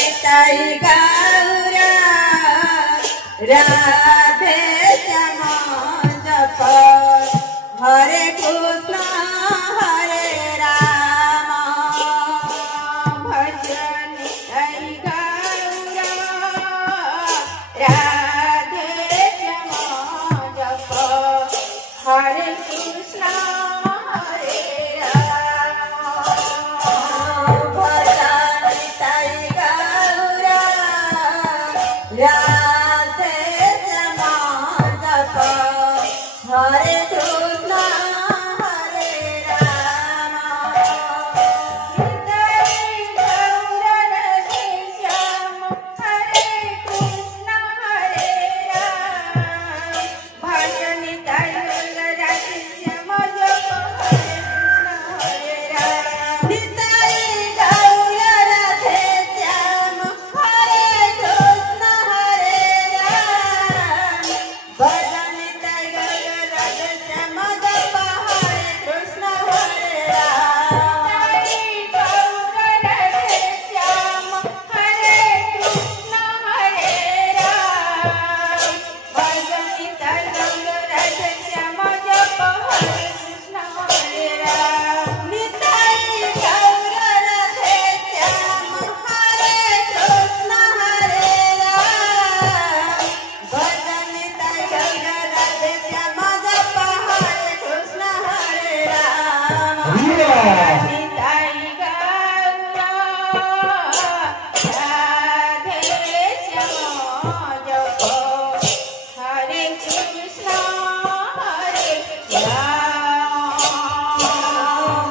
निताई गौरा राधे श्यामा जप हरे कृष्ण हरे राम भजन निताई गौरा राधे श्यामा जप हरे कृष्ण हरे कृष्ण हरे राम निताई गौरा राधे श्याम हरे कृष्ण हरे राम भजन निताई गौरा राधे श्याम जप हरे कृष्ण हरे राम निताई गौरा राधे श्याम हरे कृष्ण हरे राम भजन हरे कृष्ण हरे राम भजन निताई गौरा राधे श्याम जप हरे कृष्ण हरे राम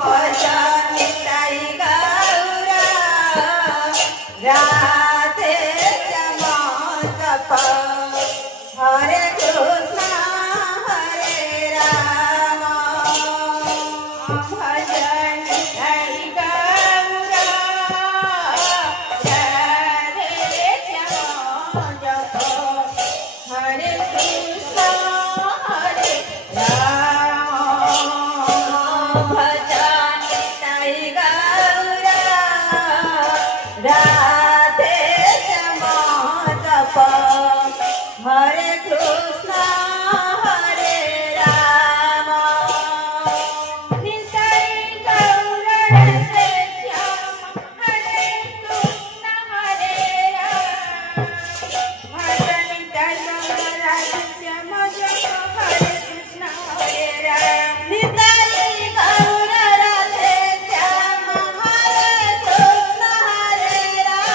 भजन निताई गौरा राधे श्याम जप हरे कृष्ण हरे राम निताई गौरा राधे श्याम हरे कृष्ण हरे राम भजन निताई गौरा राधे श्याम जप हरे कृष्ण हरे राम निताई गौरा राधे श्याम हरे कृष्ण हरे राम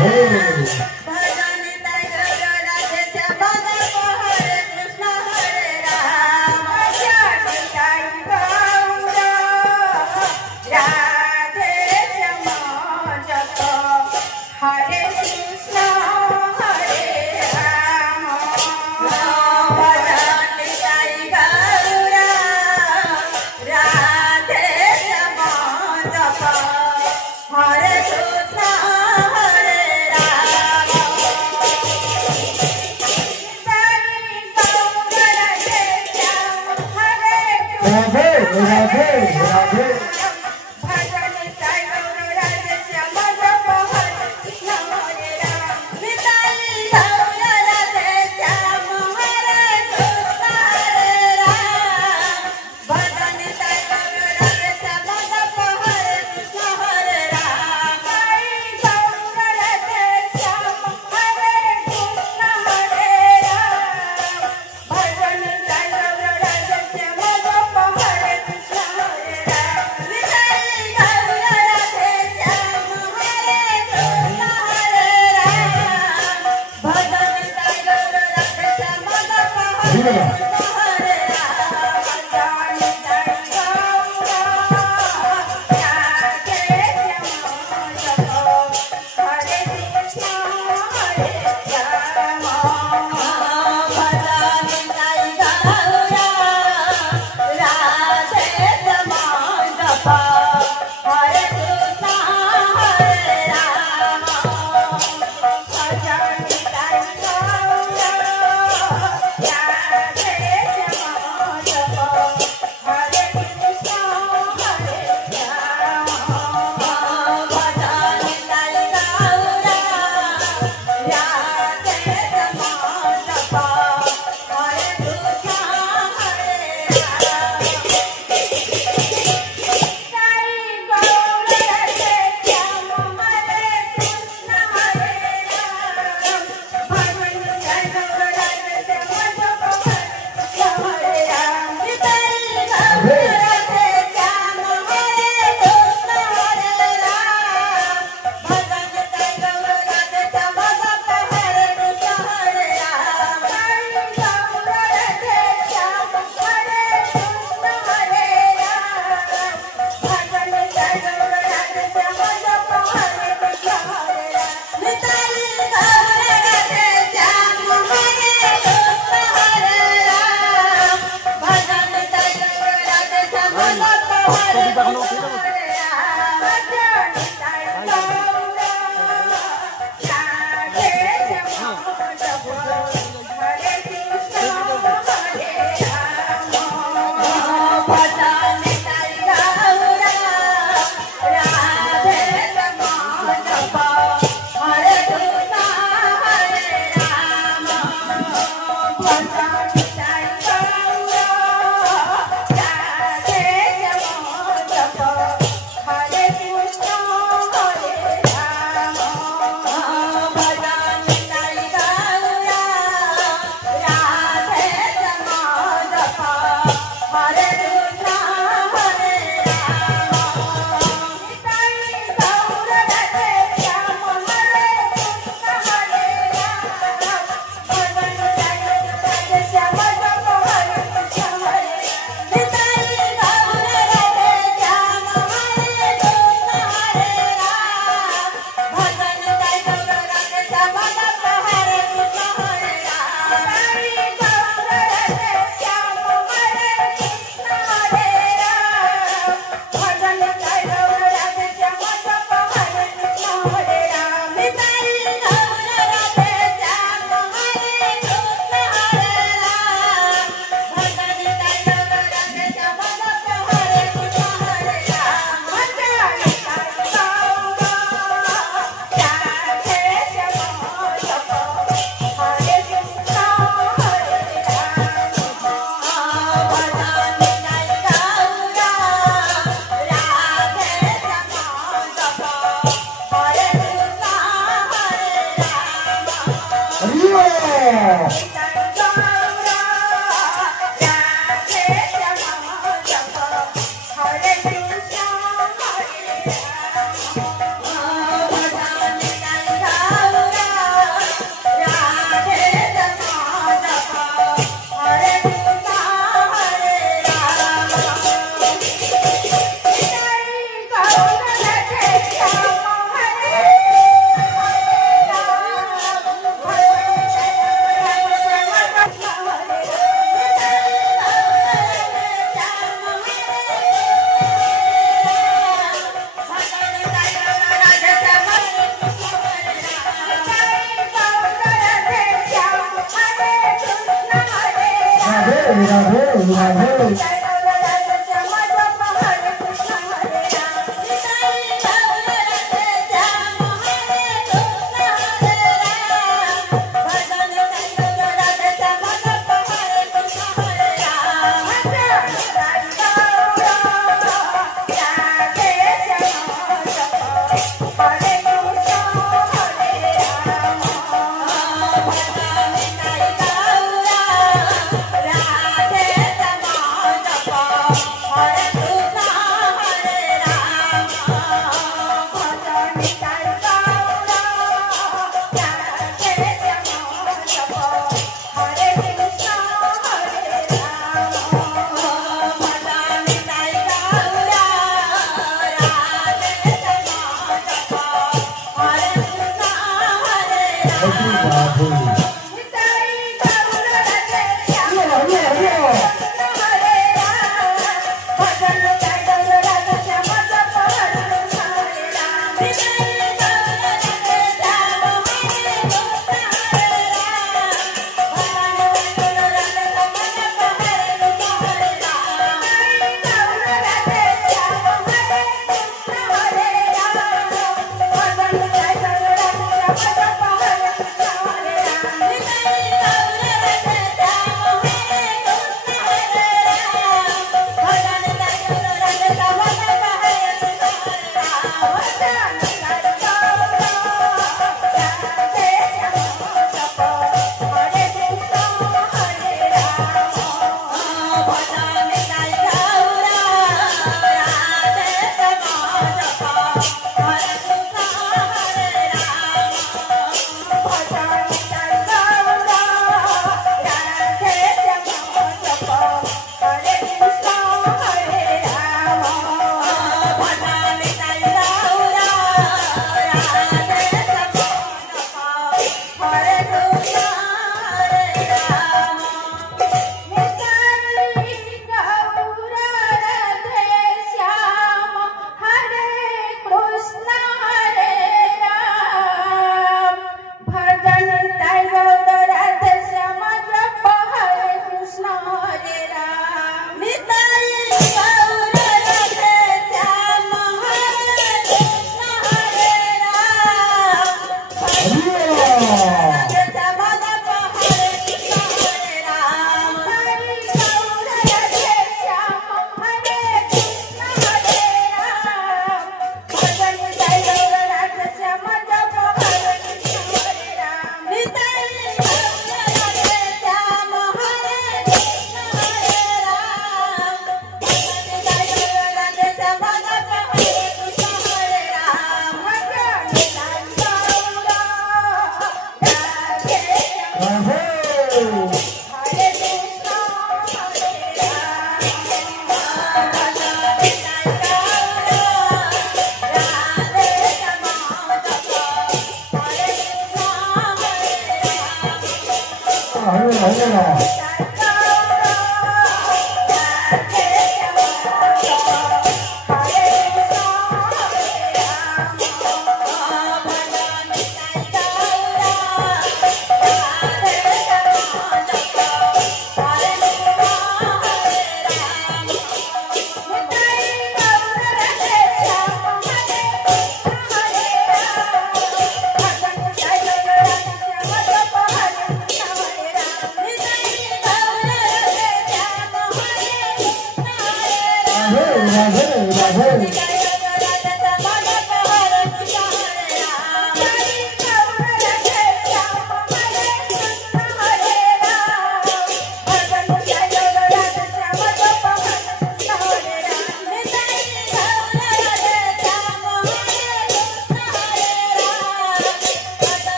Hare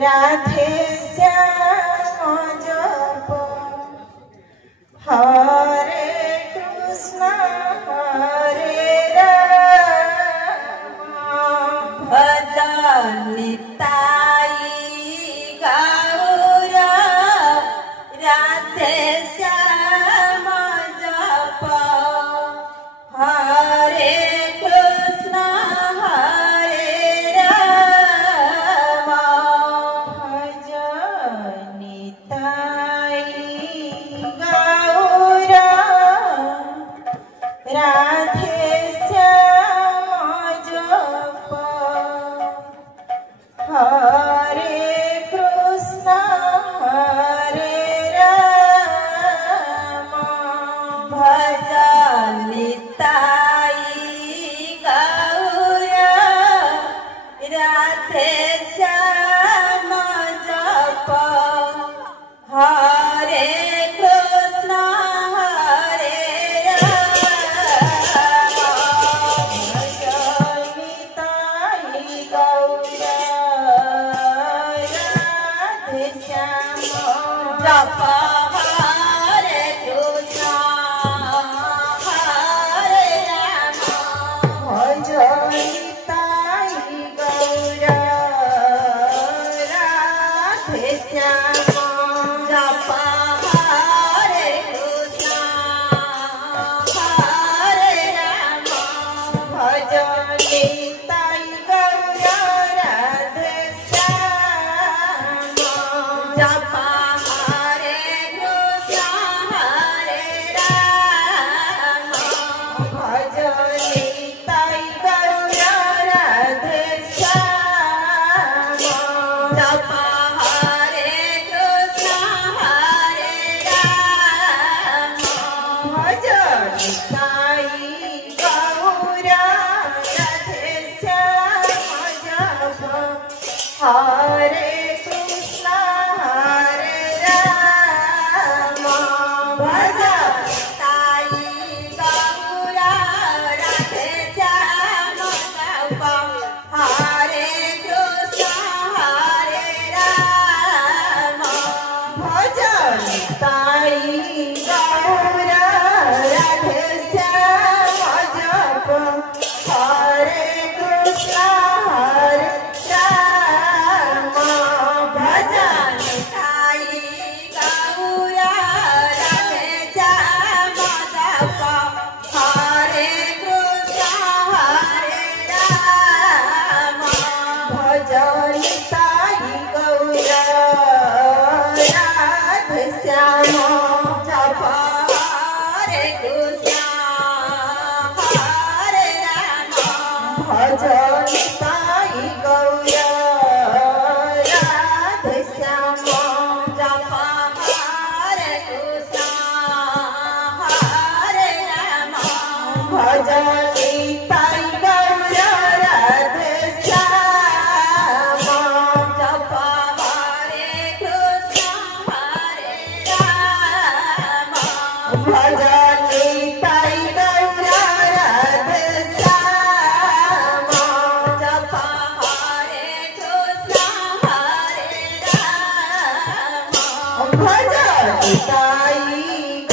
राधे श्याम जप हरे कृष्ण हरे राम भजन निताई गौर राधे श्याम जप हरे कृष्ण हरे राम भजन निताई गौर राधे श्याम जप हरे कृष्ण हरे राम भजन निताई गौर राधे श्याम जप हरे कृष्ण हरे राम भजन निताई गौर राधे श्याम जप हरे कृष्ण हरे राम भजन निताई गौर राधे श्याम जप हरे कृष्ण हरे राम भजन निताई गौर राधे श्याम जप हरे कृष्ण हरे राम भजन निताई गौर राधे श्याम जप हरे कृष्ण हरे राम भजन निताई गौर राधे श्याम जप हरे कृष्ण हरे राम भजन निताई गौर राधे श्याम जप हरे कृष्ण हरे राम भजन निताई गौर राधे श्याम जप हरे कृष्ण हरे राम भजन निताई गौर राधे श्याम जप हरे कृष्ण हरे राम भजन निताई गौर राधे श्याम जप हरे कृष्ण हरे राम भजन निताई गौर राधे श्याम जप हरे कृष्ण हरे राम भजन निताई गौर राधे श्याम जप हरे कृष्ण हरे राम भजन निताई गौर राधे श्याम जप हरे कृष्ण हरे राम भजन निताई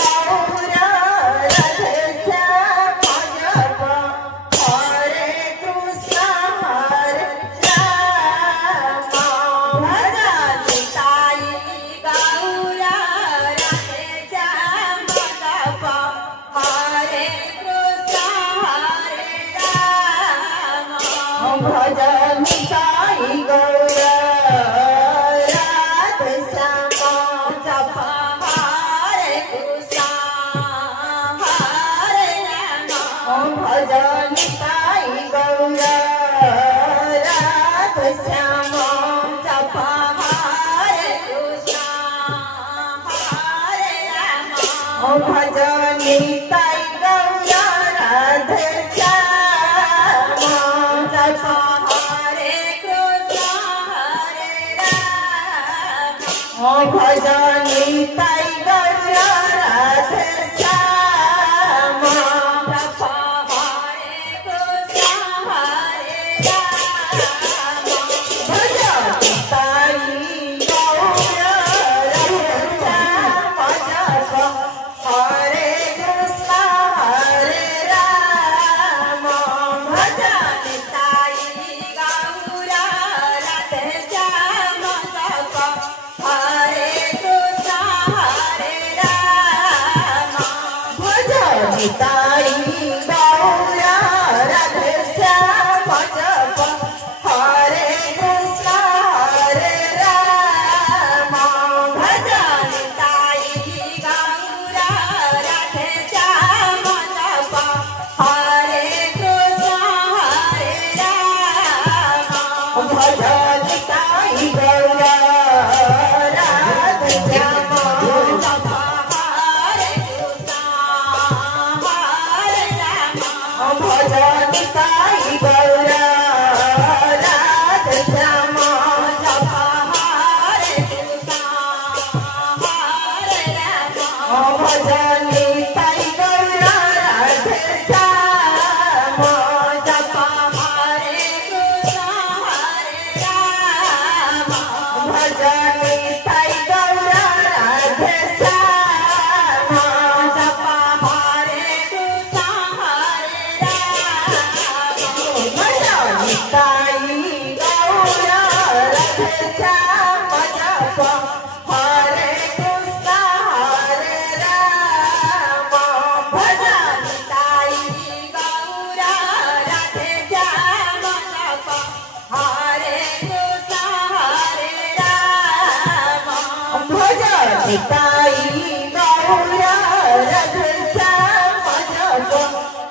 गौर राधे श्याम जप हरे कृष्ण हरे राम भजन निताई गौर राधे श्याम जप हरे कृष्ण हरे राम भजन निताई गौर राधे श्याम जप हरे कृष्ण हरे राम भजन निताई गौर राधे श्याम जप हरे कृष्ण हरे राम भजन निताई गौर राधे श्याम जप हरे कृष्ण हरे राम भजन निताई गौर राधे श्याम जप हरे कृष्ण हरे राम भजन निताई भजन ताई गौरा राधे श्याम जपा हरे कृष्णा हरे राम भजन ताई गौरा राधे श्याम जपा हरे कृष्णा हरे राम भजन ताई गौरा राधे श्याम जपा हरे कृष्णा हरे राम भजन ताई गौरा राधे श्याम जपा हरे कृष्णा हरे राम भजन ताई गौरा राधे श्याम जपा हरे कृष्णा हरे राम भजन ताई गौरा राधे श्याम जपा हरे कृष्णा हरे राम भजन ताई गौरा राधे श्याम जपा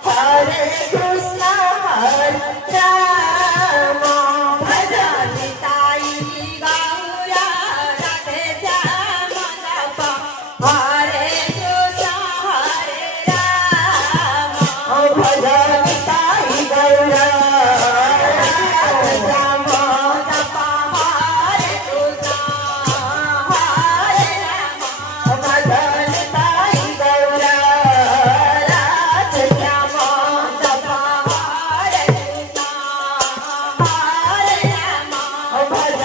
हरे कृष्णा हरे राम भजन ताई गौरा राधे श्याम जपा हरे कृष्णा हरे राम भजन ताई गौरा राधे श्याम जपा हरे कृष्णा हरे राम भजन ताई गौरा राधे श्याम जपा हरे कृष्णा हरे राम भजन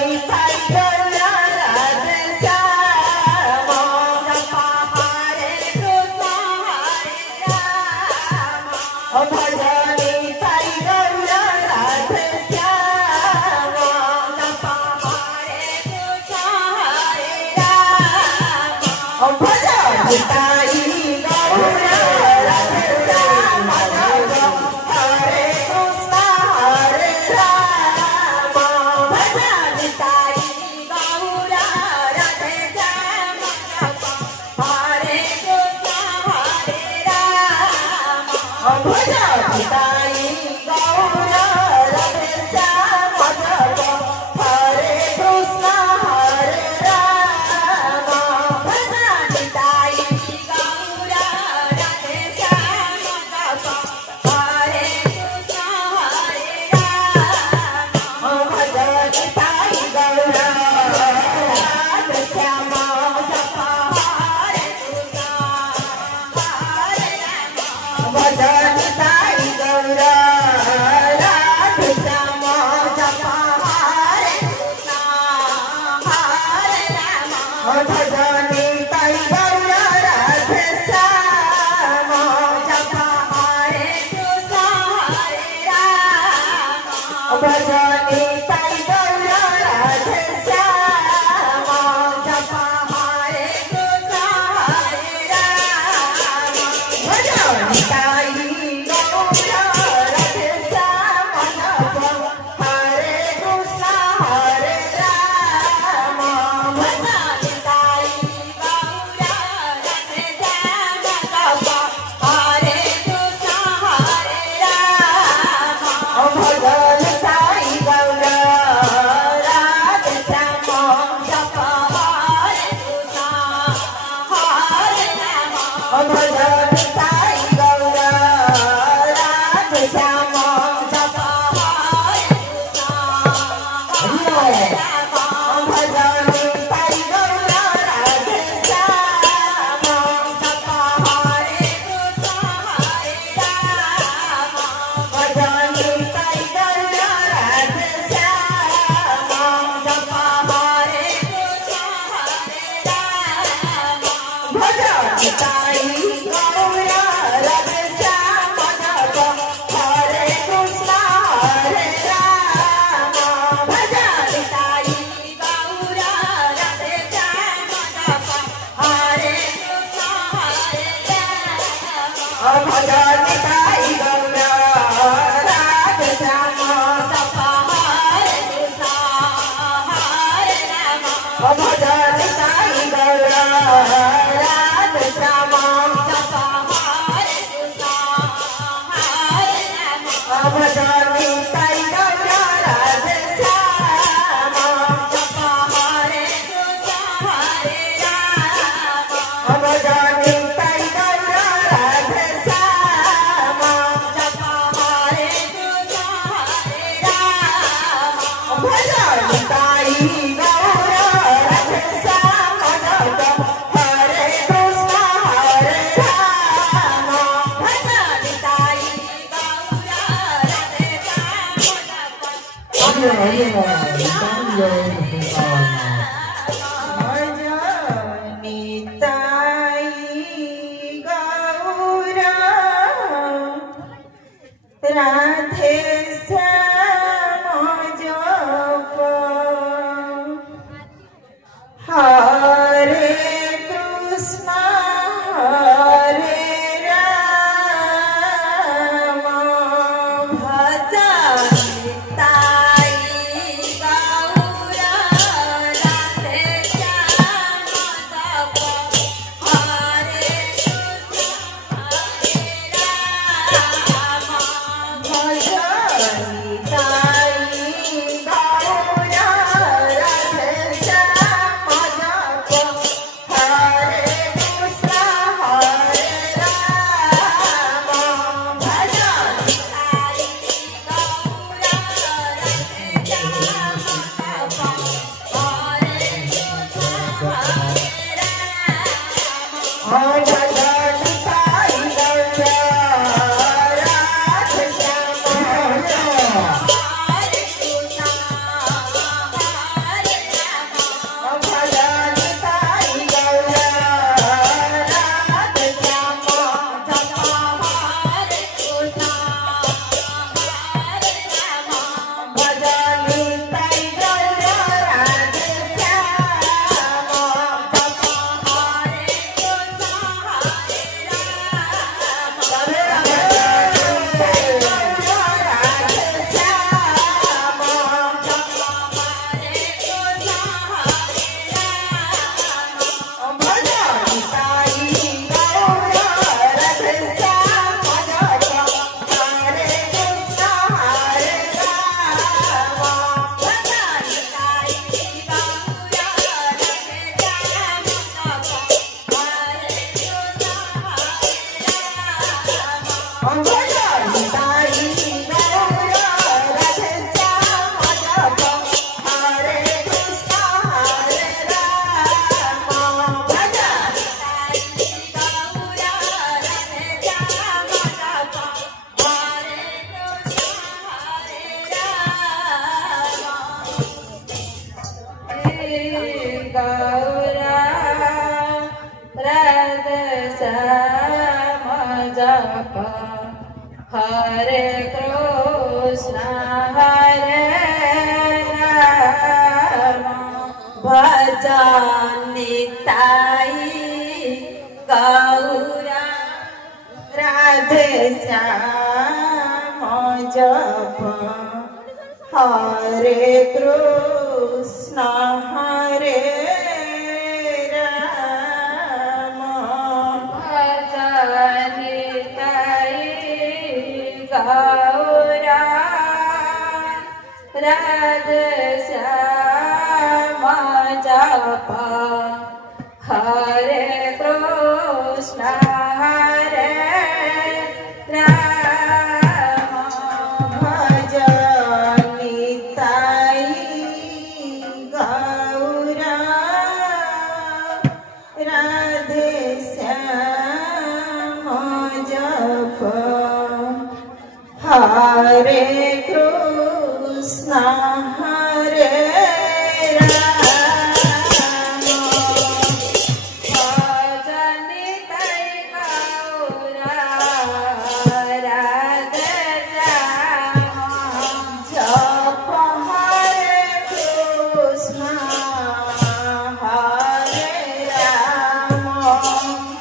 ताई गौरा राधे श्याम जपा हरे कृष्णा हरे राम भजन ताई गौरा राधे श्याम जपा हरे कृष्णा हरे राम भजन ताई गौरा राधे श्याम जपा हरे कृष्णा हरे राम भजन ताई गौरा राधे श्याम जपा हरे कृष्णा हरे राम भजन ताई गौरा राधे श्याम जपा हरे कृष्णा हरे राम भजन ताई गौरा राधे श्याम जपा हरे कृष्णा हरे राम भजन ताई गौरा राधे श्याम जपा हरे कृष्णा हरे राम भजन ताई गौरा राधे श्याम जपा हरे कृष्णा हरे राम भजन ताई गौरा राधे श्याम जपा हरे कृष्णा हरे राम भजन ताई गौरा राधे श्याम जपा हरे कृष्णा हरे राम भजन ताई गौरा राधे श्याम जपा हरे कृष्णा हरे राम भजन ताई गौरा राधे श्याम जपा हरे कृष्णा हरे राम भजन ताई गौरा राधे श्याम राधे श्याम जप हरे कृष्ण हरे राम भज निताई गौर राधे श्याम जप हरे कृष्ण हरे कृष्ण हरे राम भज निताई गौरा राधे श्याम जप हरे कृष्ण हरे गौरा राधे श्याम जप हरे कृष्ण हरे राम भज निताई गौरा राधे श्याम जप हरे कृष्ण हरे राम भज निताई गौरा राधे श्याम जप हरे कृष्ण हरे राम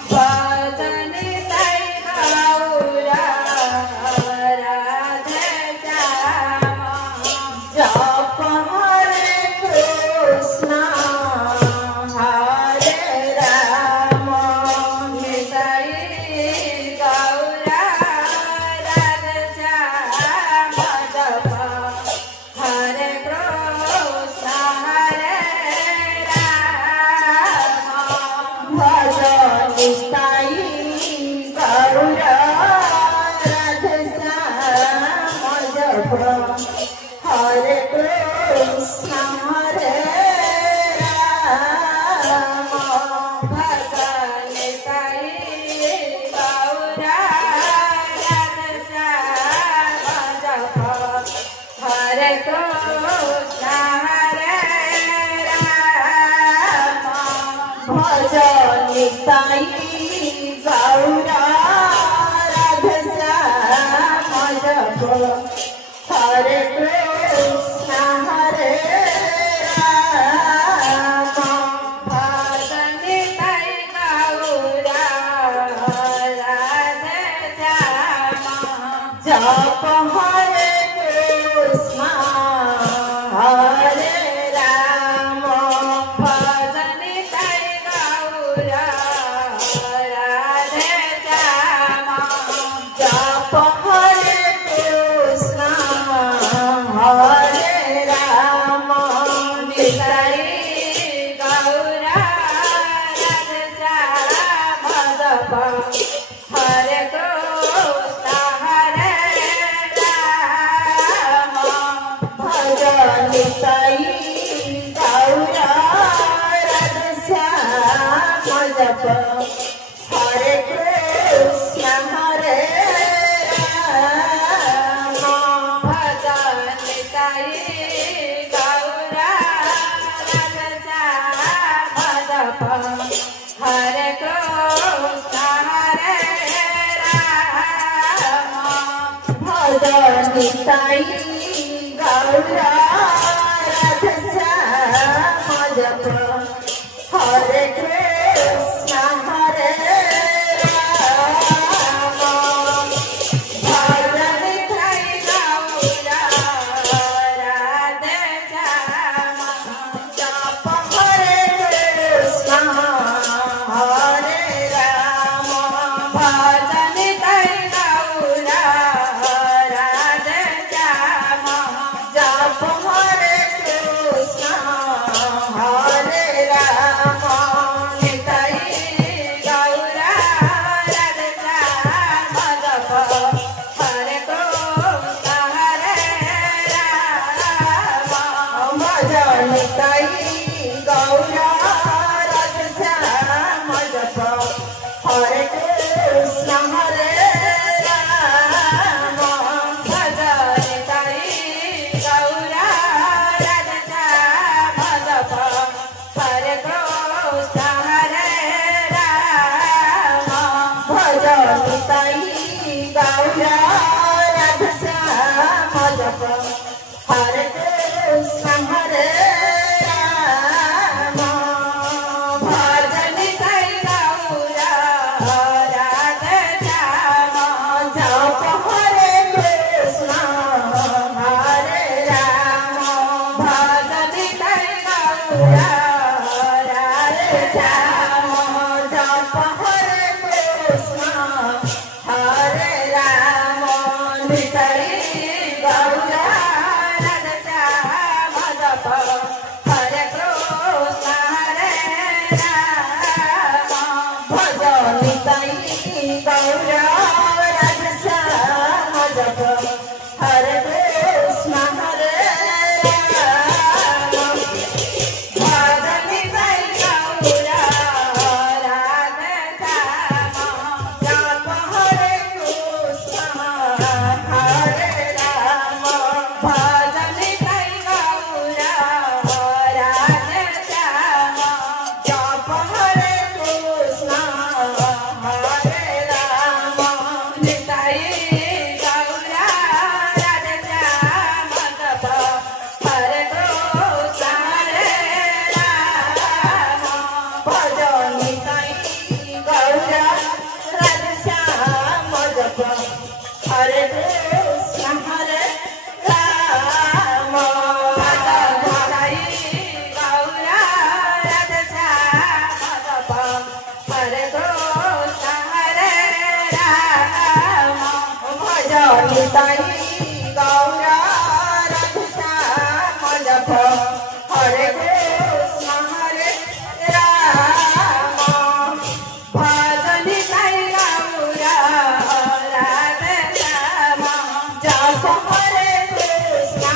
भज निताई गौरा जप हरे कृष्ण हरे राम निताई गौरा राधे श्याम जप हरे कृष्ण हरे राम भज निताई गौरा राधे श्याम जप Hare Krishna Hare Rama Bhajan Sai Gaura Radha Shyama Japa Hare Krishna Hare Rama Bhajan Sai Gaura Radha Shyama Japa Hare Krishna Hare Rama Bhajan Sai Gaura Radha Shyama Japa Hare Krishna Hare Rama Bhajan Sai Gaura Radha Shyama Japa Hare Krishna Hare Rama Nitai Gaura Radha Shyama Japa Hare Krishna Hare Rama Bhajan Nitai Gaura Radha Shyama Japa Hare Krishna Hare Rama Bhajan Nitai Gaura Radha Shyama Japa Hare Krishna Hare Rama Bhajan Nitai Gaura Radha Shyama Japa Hare Krishna Hare Rama Bhajan Nitai Gaura Radha Shyama Japa Hare Krishna Hare Rama Bhajan Nitai Gaura Radha Shyama Japa Hare Krishna Hare Rama Nitai Gaura Radha Shyama Japa Hare Krishna Hare Rama Bhajan Nitai Gaura Radha Shyama Japa Hare Krishna Hare Rama Bhajan Nitai Gaura Radha Shyama Japa Hare Krishna Hare Rama Bhajan Nitai Gaura Radha Shyama Japa Hare Krishna Hare Rama Bhajan Nitai Gaura Radha Shyama Japa Hare Krishna Hare Rama Bhajan Nitai Gaura Radha Shyama Japa Hare Krishna Hare Rama Nitai Gaura Radha Shyama Japa Hare Krishna Hare Rama Bhajan Nitai Gaura Radha Shyama Japa Hare Krishna Hare Rama Bhajan Nitai Gaura Radha Shyama Japa Hare Krishna Hare Rama Bhajan Nitai Gaura Radha Shyama Japa Hare Krishna Hare Rama Nitai Gaura Radha Shyama Japa Hare Krishna Hare Rama Bhajan Nitai Gaura Radha Shyama Japa Hare Krishna Hare Rama Bhajan Nitai Gaura Radha Shyama Japa Hare Krishna Hare Rama Bhajan Nitai Gaura Radha Shyama Japa Hare Krishna Hare Rama Bhajan Nitai Gaura Radha Shyama Japa Hare Krishna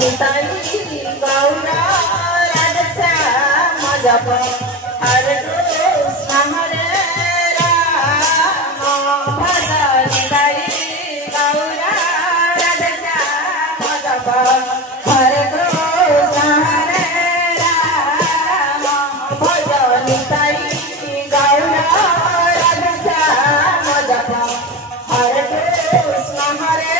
Nitai Gaura Radha Shyam जप हरे कृष्ण हरे राम भज निताई गौरा राधा श्याम जप हरे कृष्ण हरे राम भज निताई गौरा राधा श्याम जप हरे कृष्ण हरे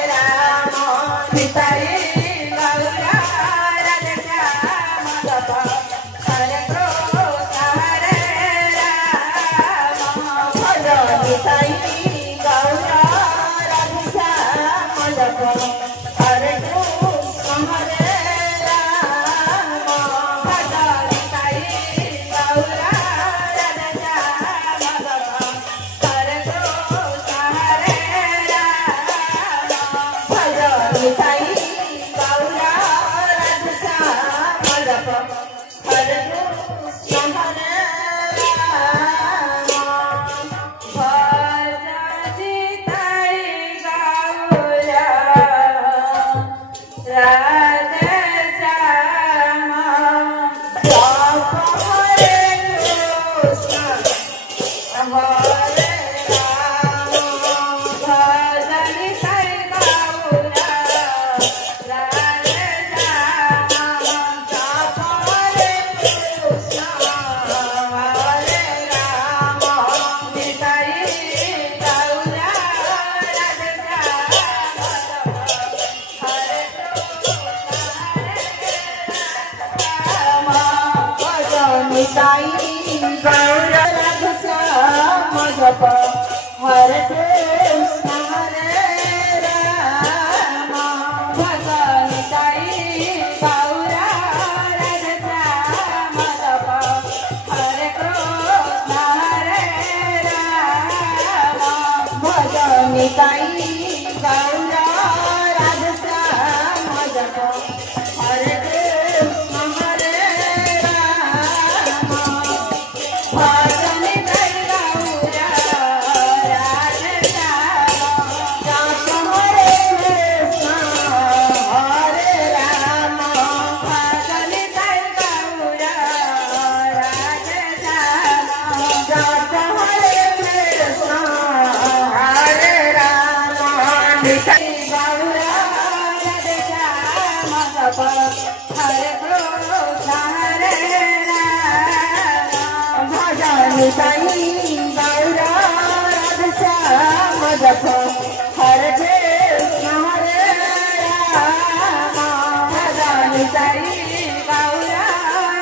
हरे कृष्ण हरे राम भज निताई गौरा राधा श्याम जप हरे कृष्ण हरे राम भज निताई गौरा राधा श्याम जप हरे कृष्ण हरे राम भज हरे कृष्ण हरे राम भज निताई गौरा राधा श्याम जप हरे कृष्ण हरे राम भज निताई गौरा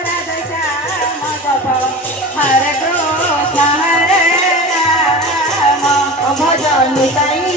राधा श्याम जप हरे कृष्ण हरे राम भज निताई